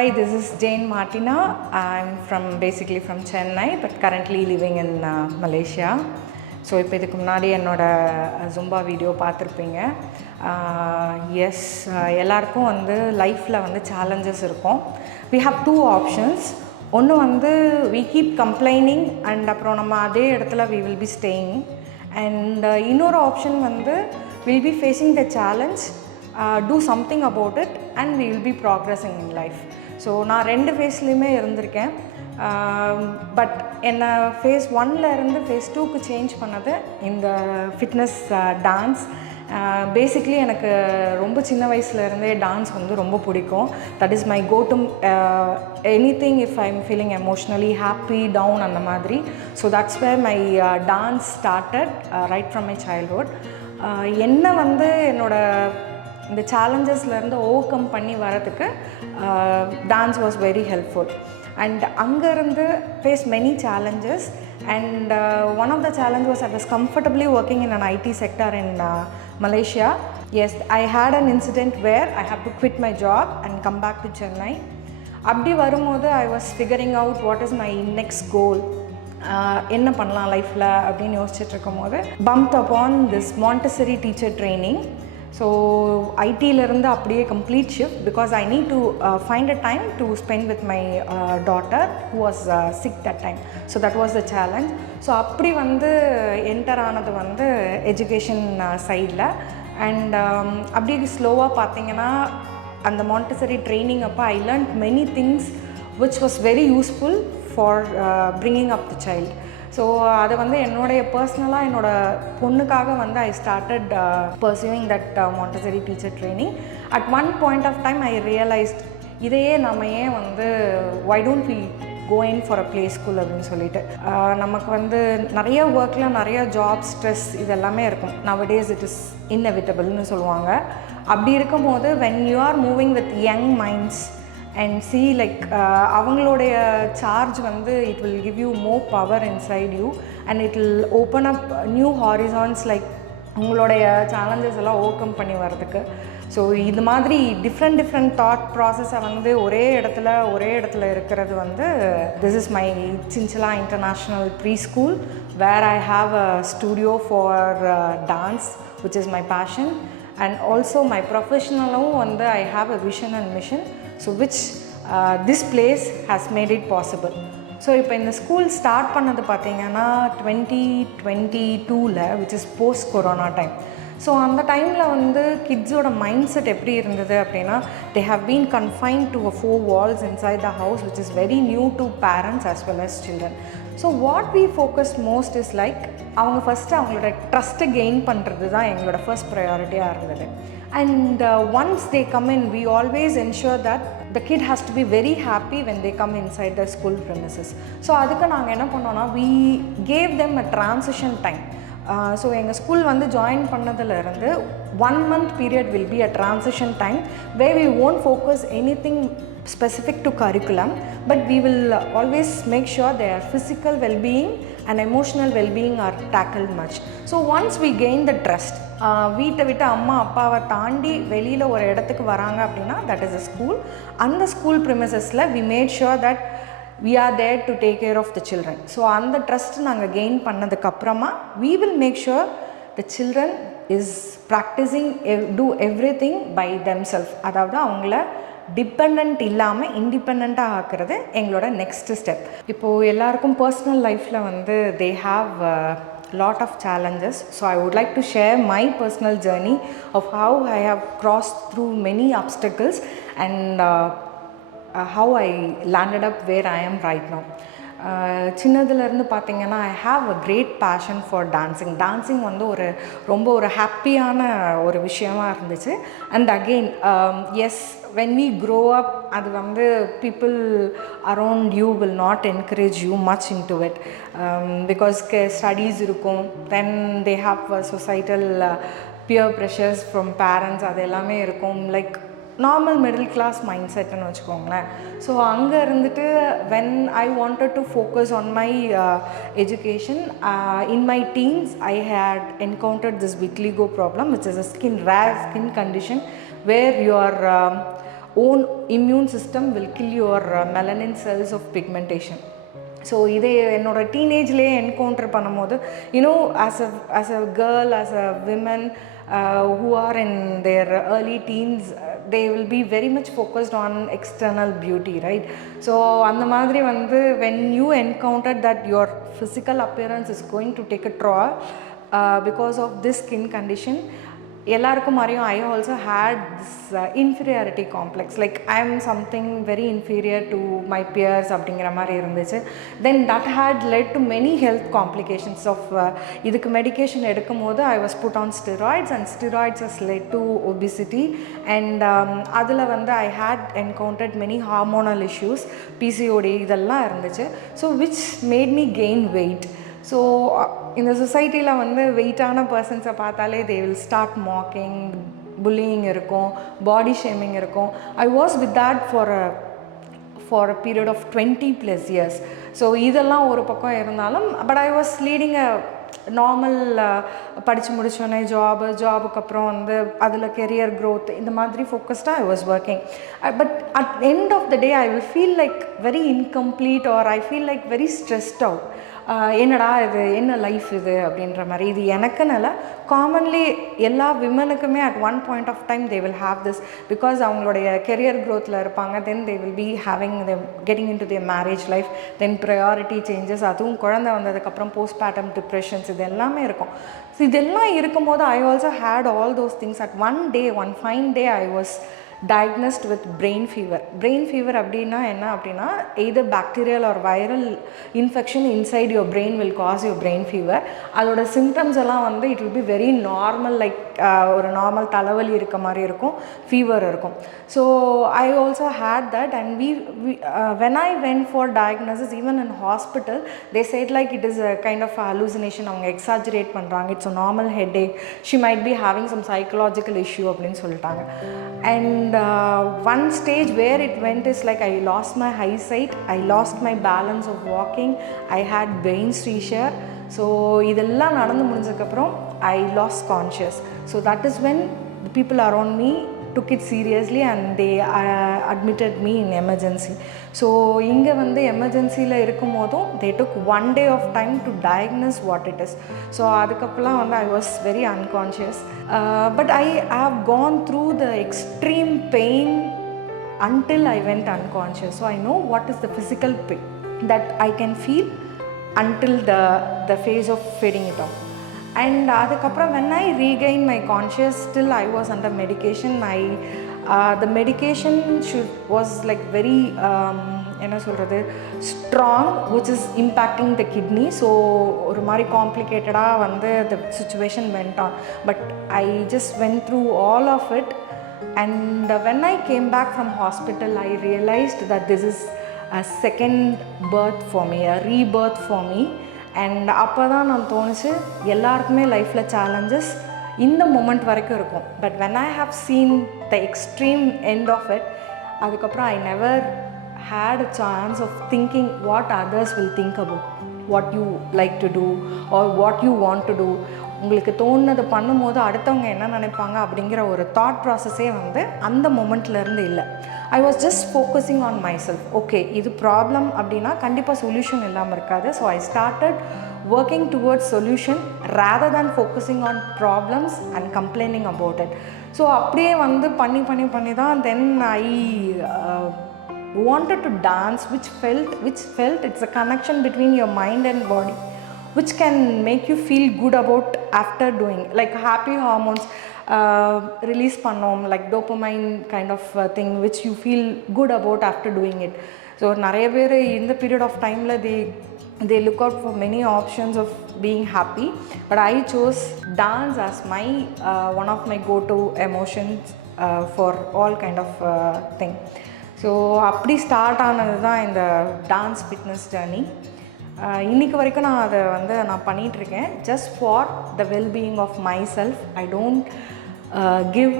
Hi, this is Jane Martina. I'm basically from Chennai, but currently living in Malaysia. So இப்போ இதுக்கு முன்னாடி என்னோடய Zumba video பார்த்துருப்பீங்க. எஸ், எல்லாருக்கும் வந்து லைஃப்பில் வந்து சேலஞ்சஸ் இருக்கும். we have two options. ஒன்று வந்து we keep complaining and அப்புறம் நம்ம அதே இடத்துல we will be staying. And இன்னொரு ஆப்ஷன் வந்து we'll be facing the challenge, do something about it and we will be progressing in life. So நான் ரெண்டு ஃபேஸ்லேயுமே இருந்திருக்கேன். பட் என்னை ஃபேஸ் 1ல் இருந்து ஃபேஸ் 2க்கு சேஞ்ச் பண்ணது இந்த ஃபிட்னஸ் டான்ஸ். பேசிக்லி எனக்கு ரொம்ப சின்ன வயசுலேருந்தே டான்ஸ் வந்து ரொம்ப பிடிக்கும். That is my go to anything if I am feeling emotionally happy down அந்த மாதிரி. So that's where my dance started right from my childhood. என்ன வந்து என்னோடய இந்த சேலஞ்சஸ்லேருந்து ஓவர் கம் பண்ணி வரதுக்கு dance was very helpful. And அங்கேருந்து face many challenges, and one of the challenges was I was comfortably working in an IT sector in Malaysia. Yes, I had an incident where I had to quit my job and come back to Chennai. அப்படி வரும்போது I was figuring out what is my next goal, என்ன பண்ணலாம் லைஃப்பில் அப்படின்னு யோசிச்சுட்டு இருக்கும்போது bumped upon this Montessori teacher training. So ஐடியிலேருந்து அப்படியே complete shift because I need to find a time to spend with my daughter who was sick that time. So that was the challenge. So அப்படி வந்து என்டர் ஆனது வந்து எஜுகேஷன் சைடில். அண்ட் அப்படி ஸ்லோவாக பார்த்தீங்கன்னா அந்த மாண்டசரி ட்ரைனிங் அப்போ I learn many things which was very useful for bringing up the child. So அதை வந்து என்னுடைய பர்சனலாக என்னோடய பொண்ணுக்காக வந்து I started pursuing that Montessori teacher training. At one point of time I realised இதையே நம்ம ஏன் வந்து why don't we go in for a play school அப்படின்னு சொல்லிட்டு. நமக்கு வந்து நிறைய ஒர்க்கில் நிறைய ஜாப் ஸ்ட்ரெஸ் இதெல்லாமே இருக்கும். நவடேஸ் இட் இஸ் இன்எவிட்டபிள்னு சொல்லுவாங்க. அப்படி இருக்கும்போது when you are moving with young minds and see like அவங்களுடைய சார்ஜ் வந்து it will give you more power inside you and it will open up new horizons, like உங்களுடைய சேலஞ்சஸ் எல்லாம் ஓவர் கம் பண்ணி வரதுக்கு. ஸோ இது மாதிரி டிஃப்ரெண்ட் தாட் ப்ராசஸை வந்து ஒரே இடத்துல இருக்கிறது வந்து this is my Chinchilla International Preschool where I have a studio for dance which is my passion, and also my professionalum வந்து I have a vision and mission, so which this place has made it possible. So இப்போ இந்த school start பண்ணது பார்த்திங்கன்னா 2022ல் which is post corona time. So அந்த டைமில் வந்து கிட்ஸோட மைண்ட் செட் எப்படி இருந்தது அப்படின்னா they have been confined to a 4 walls inside the house, which is very new to parents as well as children. So what we focus most is like அவங்க ஃபஸ்ட்டு அவங்களோட ட்ரஸ்ட்டை கெயின் பண்ணுறது தான் எங்களோட ஃபர்ஸ்ட் ப்ரையாரிட்டியாக இருந்தது. And once they come in, we always ensure that the kid has to be very happy when they come inside the school premises. So அதுக்கு நாங்கள் என்ன பண்ணோன்னா we gave them a transition time. So எங்கள் ஸ்கூல் வந்து ஜாயின் பண்ணதுலேருந்து 1 month period will be a transition time where we won't focus anything specific to curriculum, but we will always make sure their physical well-being and emotional well-being are tackled much. So once we gain the trust, வீட்டை விட்டு அம்மா அப்பாவை தாண்டி வெளியில் ஒரு இடத்துக்கு வராங்க அப்படின்னா that is a school. அந்த ஸ்கூல் ப்ரிமிசஸில் we made sure that we are there to take care of the children. So அந்த ட்ரஸ்ட் நாங்கள் கெயின் பண்ணதுக்கப்புறமா we will make sure the children is practicing do everything by themselves. அதாவது அவங்கள டிபெண்ட் இல்லாமல் இண்டிபெண்ட்டாக ஆக்குறது எங்களோட நெக்ஸ்ட் ஸ்டெப். இப்போது எல்லாருக்கும் பர்சனல் லைஃப்பில் வந்து they have lot of challenges, so I would like to share my personal journey of how I have crossed through many obstacles and how I landed up where I am right now. சின்னதுலேருந்து பார்த்திங்கன்னா I have a great passion for dancing வந்து ரொம்ப ஒரு ஹாப்பியான ஒரு விஷயமா இருந்துச்சு. And again yes, when we grow up அது வந்து people around you will not encourage you much into it because studies இருக்கும், then they have societal peer pressures from parents, அது எல்லாமே இருக்கும். Like normal middle class mind செட்டுன்னு வச்சுக்கோங்களேன். So அங்கே இருந்துட்டு when I wanted to focus on my education in my teens I had encountered this vitiligo problem, which is a rare skin condition where your own immune system will kill your melanin cells of pigmentation. So இதே என்னோடய டீனேஜ்லேயே என்கவுண்டர் பண்ணும்போது as a girl, as a women who are in their early teens, they will be very much focused on external beauty, right? So அந்த மாதிரி வந்து when you encountered that your physical appearance is going to take a toll because of this skin condition, எல்லாருக்கும் மாதிரியும் I also had this inferiority complex, like I am something very inferior to my peers அப்படிங்கிற மாதிரி இருந்துச்சு. Then that had led to many health complications of இதுக்கு மெடிக்கேஷன் எடுக்கும் போது I was put on steroids, and steroids has led to obesity, and அதில் வந்து I had encountered many hormonal issues, PCOD இதெல்லாம் இருந்துச்சு. So which made me gain weight. So இந்த சொசைட்டியில் வந்து வெயிட்டான பர்சன்ஸை பார்த்தாலே they will start mocking, bullying இருக்கும், பாடி ஷேமிங் இருக்கும். I was with that for a period of 20+ years. So இதெல்லாம் ஒரு பக்கம் இருந்தாலும் but I was leading a normal படித்து முடிச்சோடனே ஜாபுக்கு அப்புறம் வந்து அதில் கெரியர் க்ரோத் இந்த மாதிரி ஃபோக்கஸ்டாக I was working. But at end of the day I will feel like very incomplete, or I feel like very stressed out. என்னடா இது, என்ன லைஃப் இது அப்படின்ற மாதிரி. இது எனக்குன்னு இல்லை, காமன்லி எல்லா விமனுக்குமே at one point of time they will have this, because அவங்களுடைய கெரியர் க்ரோத்தில் இருப்பாங்க. Then they will be having getting into their marriage life, then priority changes, அதுவும் குழந்தை வந்ததுக்கப்புறம் போஸ்ட்மார்ட்டம் டிப்ரெஷன்ஸ் இது எல்லாமே இருக்கும். ஸோ இதெல்லாம் இருக்கும்போது I also had all those things. At one fine day I was diagnosed with brain fever. Brain fever அப்படின்னா என்ன அப்படின்னா, either bacterial or viral infection inside your brain will cause your brain fever. அதோட symptoms எல்லாம் வந்து it will be very normal, like ஒரு normal தலைவலி இருக்க மாதிரி இருக்கும், ஃபீவர் இருக்கும். So I also had that, and when I went for diagnosis, even in hospital, they said like it is a kind of a hallucination, அவங்க exaggerate பண்ணுறாங்க, it's a normal headache, she might be having some psychological issue அப்படின்னு சொல்லிட்டாங்க. And one stage where it went is like I lost my eyesight, I lost my balance of walking, I had brain seizure. So இதெல்லாம் நடந்து முடிஞ்சதுக்கப்புறம் I lost conscious. So that is when the people around me took it seriously and they admitted me in emergency. So இங்கே வந்து எமர்ஜென்சியில் இருக்கும் போதும் they took 1 day of time to diagnose what it is. So அதுக்கப்புறம் வந்து I was very unconscious. But I have gone through the extreme pain until I went unconscious. So I know what is the physical pain that I can feel until the phase of fading it off. And அதுக்கப்புறம் when I regained my conscious, still I was under medication. The medication was like very என்ன சொல்கிறது, strong, which is impacting the kidney. So ஒரு மாதிரி காம்ப்ளிகேட்டடாக வந்து the situation went on. But I just went through all of it, and when I came back from hospital, I realized that this is a second birth for me, a rebirth for me. And அப்போ தான் நான் தோணுச்சு, எல்லாருக்குமே லைஃப்பில் சேலஞ்சஸ் இந்த மொமெண்ட் வரைக்கும் இருக்கும். But when I have seen the extreme end of it, அதுக்கப்புறம் I never had a chance of thinking what others will think about what you like to do or what you want to do. உங்களுக்கு தோணுனது பண்ணும்போது அடுத்தவங்க என்ன நினைப்பாங்க அப்படிங்கிற ஒரு தாட் ப்ராசஸே வந்து அந்த மொமெண்ட்லேருந்து இல்லை. I was just focusing on my self. Okay, இது ப்ராப்ளம் அப்படின்னா கண்டிப்பாக சொல்யூஷன் இல்லாமல் இருக்காது. So I started working towards solution rather than focusing on problems and complaining about it. So அப்படியே வந்து பண்ணி தான் then I wanted to dance, which felt it's a connection between your mind and body, which can make you feel good about after doing, like happy hormones release பண்ணோம், like dopamine kind of thing which you feel good about after doing it. So நிறைய பேர் இந்த period of timeல they look out for many options of being happy, but I chose dance as my one of my go-to emotions for all kind of thing. So அப்படி ஸ்டார்ட் ஆனது தான் இந்த dance fitness journey. இன்றைக்கு வரைக்கும் நான் அதை வந்து நான் பண்ணிகிட்ருக்கேன், just for the wellbeing of my self. I don't give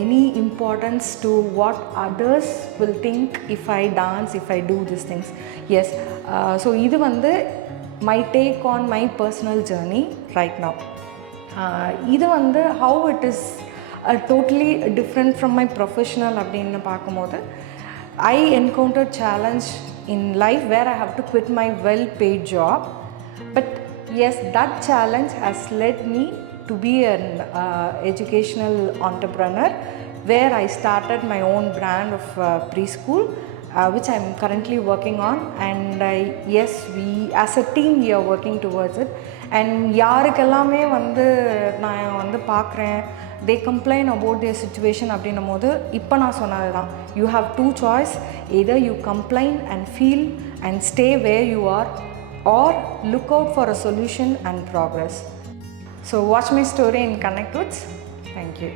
any importance to what others will think if I dance, if I do this things. Yes, so இது வந்து my take on my personal journey right now. இது வந்து how it is totally different from my professional அப்படின்னு பார்க்கும்போது I encountered challenge in life where I have to quit my well-paid job. But yes, that challenge has led me to be an educational entrepreneur where I started my own brand of preschool, which I'm currently working on. And yes, we as a team we are working towards it. And யாருக்கெல்லாமே வந்து நான் வந்து பார்க்குறேன் they complain about their situation அப்படின்னும் போது இப்போ நான் சொன்னது தான், you have two choice, either you complain and feel and stay where you are, or look out for a solution and progress. So watch my story and connect with. Thank you.